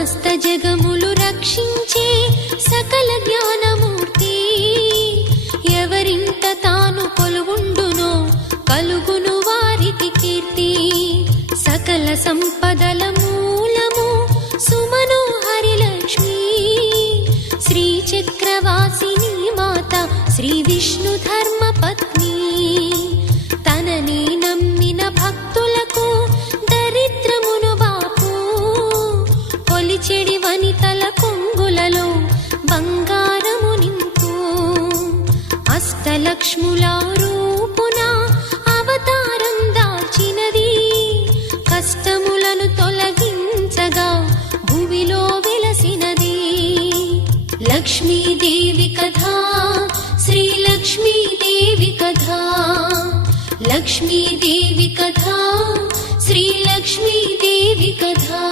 సమస్త జగములు రక్షించే సకల జ్ఞానమూర్తి ఎవరింట తాను కొలువుండునో కలుగును వారికి కీర్తి సకల సంపదల మూలము సుమనోహరి లక్ష్మి శ్రీ చక్రవాసిని మాత శ్రీ విష్ణు ధర్మ పత్ని తనని నమ్మిన భక్తులకు దరిద్రమును బాపు కొలిచెడి వనితల కొంగులలో బంగారము నింపు అష్టలక్ష్ముల రూపున అవతారం దాల్చినది కష్టములను తొలగించగా భూమిలో వెలసినది లక్ష్మీదేవి కథా శ్రీ లక్ష్మీదేవి కథా లక్ష్మీదేవి కథా శ్రీ లక్ష్మీదేవి కథా